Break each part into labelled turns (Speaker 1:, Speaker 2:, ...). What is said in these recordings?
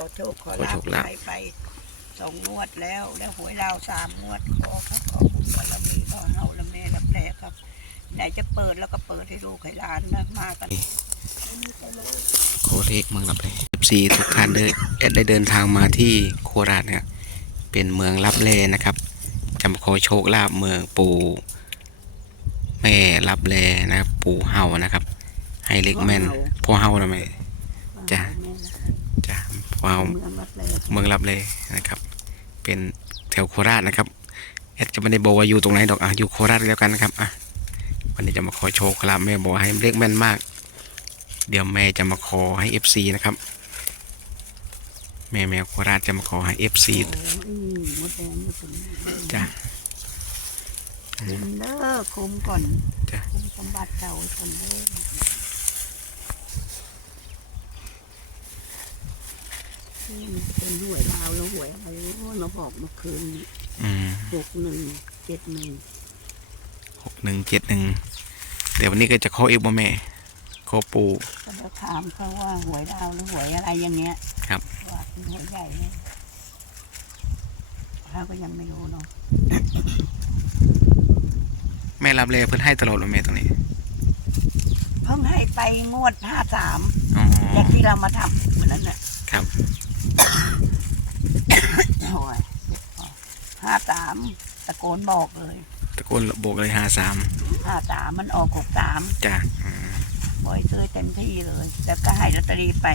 Speaker 1: อโชคขอลาภไป2 งวดแล้วหวยดาว3 งวดขอครับขอบุญบารมีขอเฮาละแม่รับแลครับไหนจะเปิดแล้วก็เปิดให้ลูกให้หลานนะมากัน
Speaker 2: โคเลกเมืองลับแลซีทุกท่านได้เดินทางมาที่โคราชเนี่ยเป็นเมืองลับแลนะครับจำขอโชคลาภเมืองปู่แม่ลับแลนะครับปู่เฮานะครับให้เล็กแม่นพ่อเฮานะแม่จ้ะพ่อเฮาเมืองลับแลนะครับเป็นแถวโคราชนะครับแอดจะไม่ได้บอกว่าอยู่ตรงไหนดอกอยู่โคราชแล้วกันนะครับวันนี้จะมาขอโชคลาภแม่บอกให้เล็กแม่นมากเดี๋ยวแม่จะมาขอให้ FC นะครับแม่โคราชจะมาขอให้ FC จ้ะ
Speaker 1: คุมเด้อคุมก่อน
Speaker 2: จ้ะ
Speaker 1: คุมสมบัติเก่าคนเด้อเป็นหวยดาวแล้วหวยอะไรมาบอกเมื่อคืน
Speaker 2: 6171แต่วันนี้ก็จะขออีกบ่แม่ขอปู่
Speaker 1: ก็จะถามเขาว่าหวยดาวหรือหวยอะไรอย่างเงี้ย
Speaker 2: ครับ
Speaker 1: ว่าเป็นหวยใหญ่เนี่ยเขาก็ยังไม่รู้เนาะ
Speaker 2: แม่รับเลยเพิ่นให้ตลอดเลยแม่ตรงนี้
Speaker 1: เพิ่งให้ไปงวด53อย่างที่เรามาทำเหมือนนั้นแหละ
Speaker 2: ครับ
Speaker 1: โอ้ย53ตะโกนบอกเลย
Speaker 2: ตะโกนบอกเลย
Speaker 1: 53มันออก63
Speaker 2: จ้ะ
Speaker 1: บอยซื้อเต็มที่เลยแล้วก็ให้ลอตเตอรี่ไป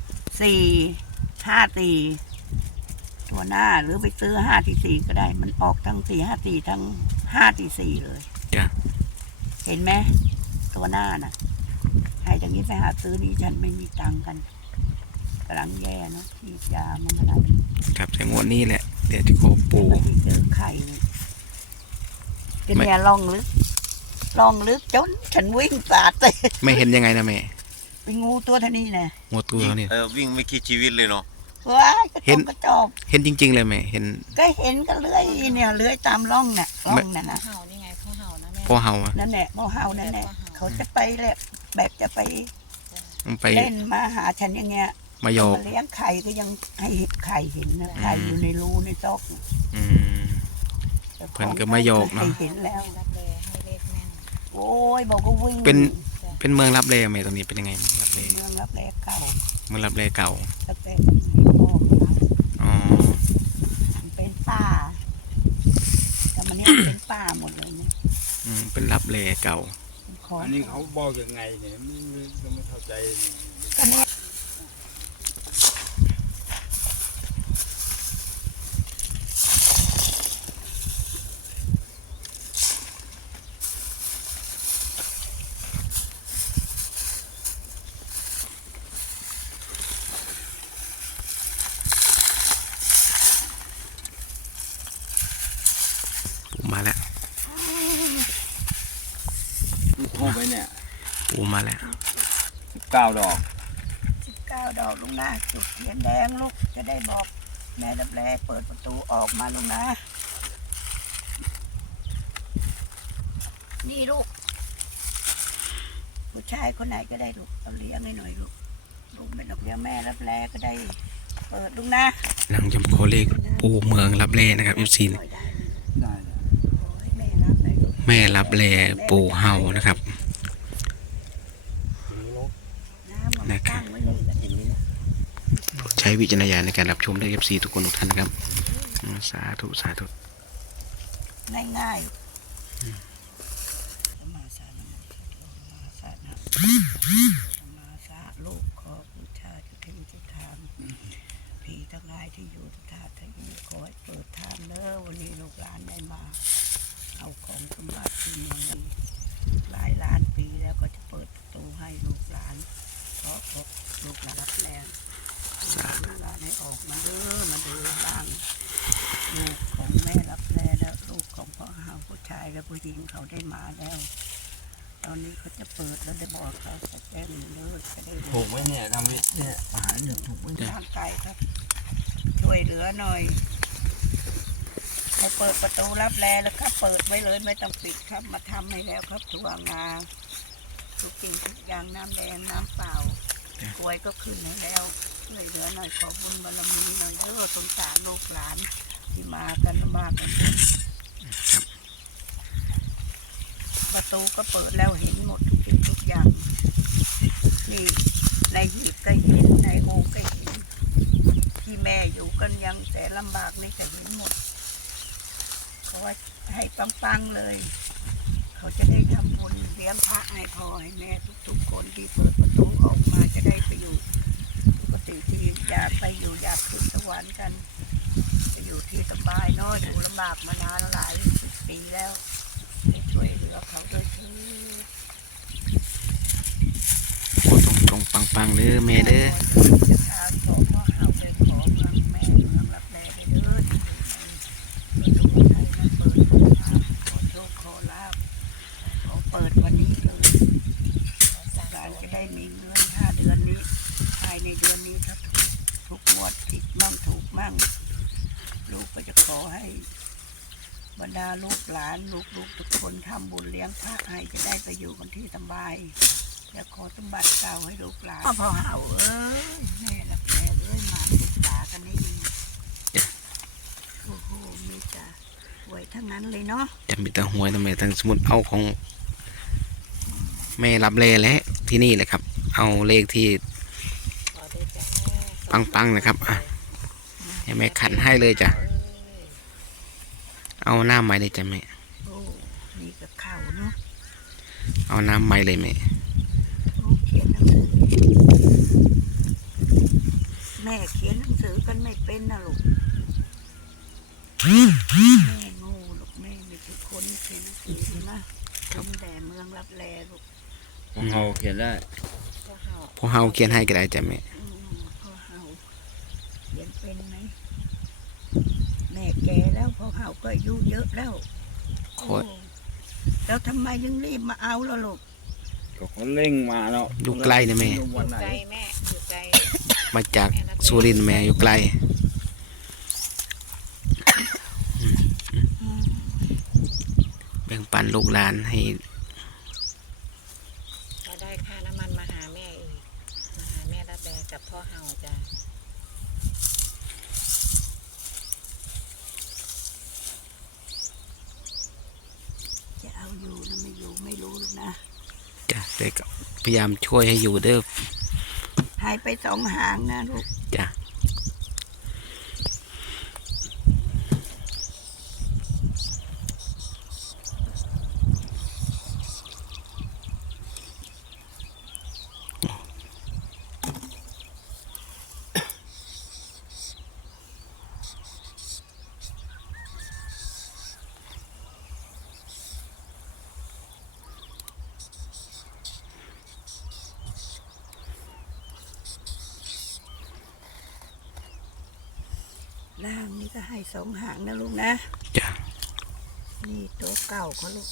Speaker 1: 454ตัวหน้าหรือไปซื้อ544ก็ได้มันออกทั้ง454ทั้ง544เลย
Speaker 2: จ้ะ
Speaker 1: เห็นไหมตัวหน้าน่ะให้จากนี้ไปหาซื้อนี่ฉันไม่มีตังค์กันกำลังแย่เนาะฉีดยามันอะไร
Speaker 2: ครับแต่งวดนี้แหละเดี๋ยวจะขอปู่
Speaker 1: เจอไข่เป็นแม่ลองลึกจนฉันวิ่งสาดเลย
Speaker 2: ไม่เห็นยังไงนะแม่
Speaker 1: เป็นงูตัวเท่านี้นะ
Speaker 2: งูตัวนี้
Speaker 3: วิ่งไม่คิดชีวิตเลยเนาะ
Speaker 1: ว้ายกระจอก
Speaker 2: เห็นจริงๆเลยแม่เห็น
Speaker 1: ก็เห็นก็เลื้อยเนี่ยเลื้อยตามร่องน่ะร่องน่ะนะ
Speaker 4: เห่านี่ไงพ่อเห่านะแม่
Speaker 2: พ่อเห่า
Speaker 1: นั่นแหละพ่อเห่านั่นแหละเขาจะไปแหละแบบจะไปเล่นมาหาฉันอย่างเงี้ย
Speaker 2: มาโยก
Speaker 1: เลี้ยงไข่ก็ยังให้ไข่เห็นนะไข่อยู่ในรูในซอก
Speaker 2: เพิ่นก็มาโยกเนาะ
Speaker 1: เห็นแล้ว
Speaker 4: รับเลยให้เลขแม่น
Speaker 1: โอ้ยบอกก็วิ่ง
Speaker 2: เป็นเมืองรับแลไหมตรงนี้เป็นยังไงเมืองรับแล
Speaker 1: เมืองรับแลเก่า
Speaker 2: เมืองรับแลเก่า
Speaker 1: ตั้งแต่พ่อ
Speaker 2: อ๋อ
Speaker 1: เป็นป่าแต่มันนี่เป็นป่าหมดเลยเนี่ย
Speaker 2: เป็นรับแลเก่า
Speaker 3: อันนี้เขาบอกยังไงเนี่ยไม่เข้าใจ
Speaker 2: มาแล้ว
Speaker 3: ทูบไปเนี่ย
Speaker 2: ปูมาแล้ว
Speaker 3: 19 ดอก
Speaker 1: 19 ดอกลุงนะจุดเทียนแดงลูกจะได้บอกแม่รับแลเปิดประตูออกมาลุงนะนี่ลูกผู้ชายคนไหนก็ได้ลูกเอาเลี้ยงให้หน่อยลูกไม่ต้องเลี้ยงแม่รับแลก็ได้เปิดลุงนะ
Speaker 2: นั่งจำโคเลขปูเมืองรับแลนะครับFCแม่รับแลปู่เฮานะครับใช้วิจารณญาณในการรับชมได้ FC ทุกคนทุกท่านนะครับสาธุ
Speaker 1: ง่ายมาสาลูกขอบูชาจุดเทียนจุดทานผีทั้งหลายที่อยู่ทุกท่าที่ขอให้เปิดทางเด้อวันนี้ลูกหลานได้มาเอาของสมบัติที่เมืองนี้หลายล้านปีแล้วก็จะเปิดประตูให้ลูกหลานเพราะลูกหลานรับแรงลูกหลานให้ออกมาเด้อมาดูบ้างลูกของแม่รับแรงแล้วลูกของพ่อเฮาผู้ชายและผู้หญิงเขาได้มาแล้วตอนนี้เขาจะเปิดแล้วได้บอกเขาจะแจ้งเลิกจะได้
Speaker 3: ถูกไหมเนี่ยทำเนี่ยอาหารเนี่ยถูกไหม
Speaker 1: ทางไกลครับช่วยเหลือหน่อยให้เปิดประตูรับแลแล้วครับเปิดไว้เลยไม่ต้องปิดครับมาทำให้แล้วครับถั่วงาทุกสิ่งทุกอย่างน้ำแดงน้ำเปล่ากล้วยก็ขึ้นให้แล้วช่วยเหลือหน่อยขอบุญบารมีหน่อยเด้อสงสารลูกหลานที่มากันลำบากกันประตูก็เปิดแล้วเห็นหมดทุกสิ่งทุกอย่างนี่ในหีบก็เห็นในโอ่งก็เห็นที่แม่อยู่กันยังแต่ลำบากนี่ก็เห็นหมดเขาว่าให้ปังๆเลยเขาจะได้ทำบุญเลี้ยงพระให้พ่อให้แม่ทุกๆคนที่เปิดประตูออกมาจะได้ไปอยู่ปกติที่อยากไปอยู่อยากขึ้นสวรรค์กันไปอยู่ที่สบายเนาะอยู่ลำบากมานานหลาย10 ปีแล้วให้ช่วยเหลือเขาด้วยเถิด
Speaker 2: โอ้ตรงปังๆเด้อแม่เด้อ
Speaker 1: จะทานขอพ่อเอาเป็นขอเมืองแม่เมืองรับแลเด้อประตูไทยนั้นเปิดขอโชคขอลาภขอเปิดวันนี้เลยการจะได้มีเงิน5 เดือนนี้ภายในเดือนนี้ถ้าทุกงวดผิดมั่งถูกมั่งลูกก็จะขอให้บรรดาลูกหลานลูกทุกคนทำบุญเลี้ยงพระให้จะได้ไปอยู่กันที่สบายจะขอสมบัติเก่าให้ลูกหลานพ่อเห่าแม่ละแม่มาศึกษากันให้ดีโอ้โหมีแต่หวยทั้งนั้นเลยเนาะ
Speaker 2: จะมีแต่หวยนะแม่ทั้งสมุดเอาของแม่รับเลและที่นี่เลยครับ เอาเลขที่
Speaker 4: ขอได้จ้า
Speaker 2: ปังๆนะครับอ่ะให้แม่ขันให้เลยจ้ะเอาหน้าไม้เลยจ้ะแม่
Speaker 1: โอ้นี่กับเข่าเนาะ
Speaker 2: เอาน้ำไม้เลยแม่
Speaker 1: โอ้เขียนหนังสือแม่เขียนหนังสือกันไม่เป็นนะลูกแม่โง่ลูกแม่ไม่ใช่คนเขียนหนังสือนะคนแต่เมืองรับแลลูก
Speaker 3: ของเราเขียนได้
Speaker 4: พ่อเห่า
Speaker 2: พวกเฮาเขียนให้ก็ได้จ้ะแม่
Speaker 1: พ่อเฮาเขียนเป็นไหมแม่แก่แล้วพ่อเฮาก็อายุเยอะแล้ว
Speaker 2: โคตร
Speaker 1: โอ้แล้วทำไมยังรีบมาเอาล่ะลูก
Speaker 3: ก็เขาเร่งมาเนาะ
Speaker 2: อยู่ไกลนะแม่
Speaker 4: อ
Speaker 3: วัน
Speaker 4: ยู่
Speaker 3: ไหน
Speaker 4: ไกลแม่อยู่ไกล
Speaker 2: มาจากสุรินทร์แม่อยู่ไกลแบ่งปันลูกหลานให้
Speaker 4: เราได้ค่าน้ำมันมาหาแม่อีกมาหาแม่รับแลกับพ่อเห่าจ้า
Speaker 1: จะเอาอยู่นะไม่อยู่ไม่รู้หรอกนะ
Speaker 2: จ้ะแต่ก็พยายามช่วยให้อยู่เด้อ
Speaker 1: หายไป2 หางนะลูก
Speaker 2: จ้ะ
Speaker 1: ล่างนี่ก็ให้2 หางนะลูกนะ
Speaker 2: จ้ะ
Speaker 1: นี่ตัวเก่าเขาลูก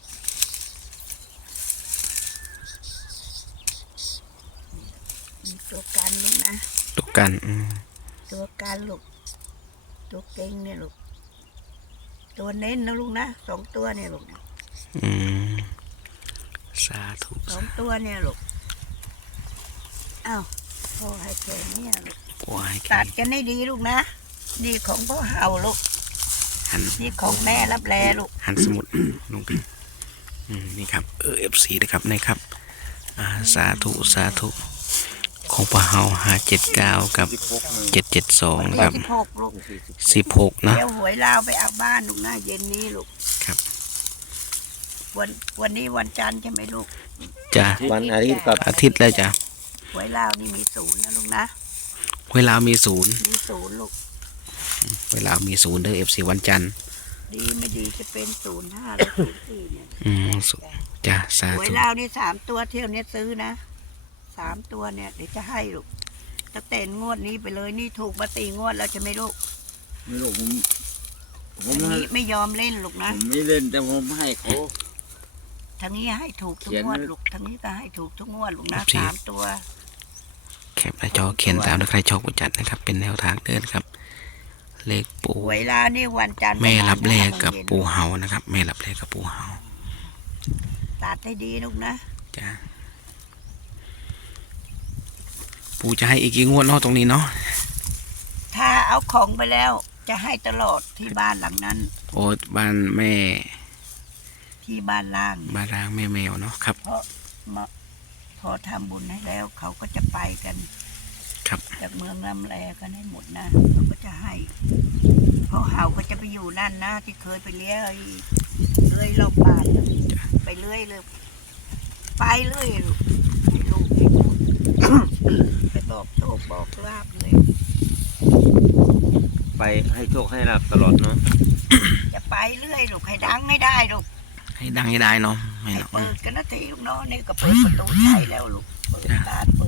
Speaker 1: นี่ตัวกันลูกนะ
Speaker 2: ตุกกัน
Speaker 1: ตัวกันลูกตัวเก่งเนี่ยลูกตัวเน้นนะลูกนะ2 ตัวเนี่ยลูก
Speaker 2: อืมสาธุ
Speaker 1: 2 ตัวเนี่ยลูกอ้าวพ่อให้แค่เนี่ยลูก
Speaker 2: ปวให้แก
Speaker 1: ตัดกันให้ดีลูกนะนี่ของพ่อเห่าลูก
Speaker 2: หัน
Speaker 1: นี่ของแม่รับแลลูก
Speaker 2: หันสมุดลงไปนี่ครับFC นะครับนะครับสาธุสาธุของปะเฮา579กับ772นะครับ
Speaker 1: 16ลูก
Speaker 2: 16นะ
Speaker 1: เดี๋ยวหวยลาวไปเอาบ้านลูกนะเย็นนี้ลูก
Speaker 2: ครับ
Speaker 1: วันนี้วันจันทร์ใช่ไหมลูก
Speaker 2: จ้ะ
Speaker 5: วันอาทิตย์กับ
Speaker 2: อาทิตย์แล้วจ้ะ
Speaker 1: หวยลาวนี่มี0นะลูกนะ
Speaker 2: เวลามีศูนย์
Speaker 1: มี0ลูก
Speaker 2: เวลามีศูนย์เด้อ FC วันจันทร์
Speaker 1: ดีไม่ดีจะเป็น05หรือ04เนี่ย
Speaker 2: ศูนย์จ้ะสา
Speaker 1: หวย
Speaker 2: ธุ
Speaker 1: ลาวนี่3 ตัวเที่ยวนี้ซื้อนะ3 ตัวเนี่ยเดี๋ยวจะให้ลูกตั้งแต่งวดนี้ไปเลยนี่ถูกมา4 งวดแล้วจะไม่ลูก
Speaker 3: ไม่รู้ผม
Speaker 1: ทางนี้ไม่ยอมเล่นลูกนะ
Speaker 3: ผมไม่เล่นแต่ผมให้เขา
Speaker 1: ทางนี้ให้ถูกทุก
Speaker 3: เขียน
Speaker 1: งวด
Speaker 3: ไว้
Speaker 1: ลูกทางนี้ก็ให้ถูกทุกงวดลูกนะ3 ตัว
Speaker 2: แคปหน้าจอเขียนตามนะใครชอบกดจัดนะครับ เป็นแนวทางเดินครับ เลขปู
Speaker 1: หวยลาวนี่วันจันทร์
Speaker 2: แม่รับแล
Speaker 1: ประมาณ
Speaker 2: กับ
Speaker 1: 5 โมงเย็น
Speaker 2: ปูเฮานะครับ แม่รับแลกับปูเฮา
Speaker 1: ตัดให้ดีลูกนะ
Speaker 2: จ้ะปู่จะให้อีกกี่งวดเนาะตรงนี้เนาะ
Speaker 1: ถ้าเอาของไปแล้วจะให้ตลอดที่บ้านหลังนั้น
Speaker 2: โอ้บ้านแม่
Speaker 1: ที่บ้านล่าง
Speaker 2: บ้านร้างแม่แมวเนาะครับ
Speaker 1: เพราะมาพอทำบุญให้แล้ว เขาก็จะไปกัน
Speaker 2: ครับ
Speaker 1: จากเมืองลำแลกันให้หมดนะเขาก็จะให้เพราะเฮาก็จะไปอยู่นั่นนะที่เคยไปเลี้ยเลื่อยรอบบ้านน่ะไปเลื่อยเลยไปเลื่อยลูกให้ลูกให้ลูก ไปบอกโชคบอกลาบเลย
Speaker 5: ไปให้โชคให้ลาบตลอดเนาะ
Speaker 1: จะไปเรื่อยลูกให้ดังไม่ได้ลูก
Speaker 2: ให้ดังให้ได้เนาะไม่
Speaker 1: ให้
Speaker 2: เนาะ
Speaker 1: เปิดกันนาทีลูกเน้องนี่ก็เปิดประตูใช้แล้วลูกเปิดบ้านเปิด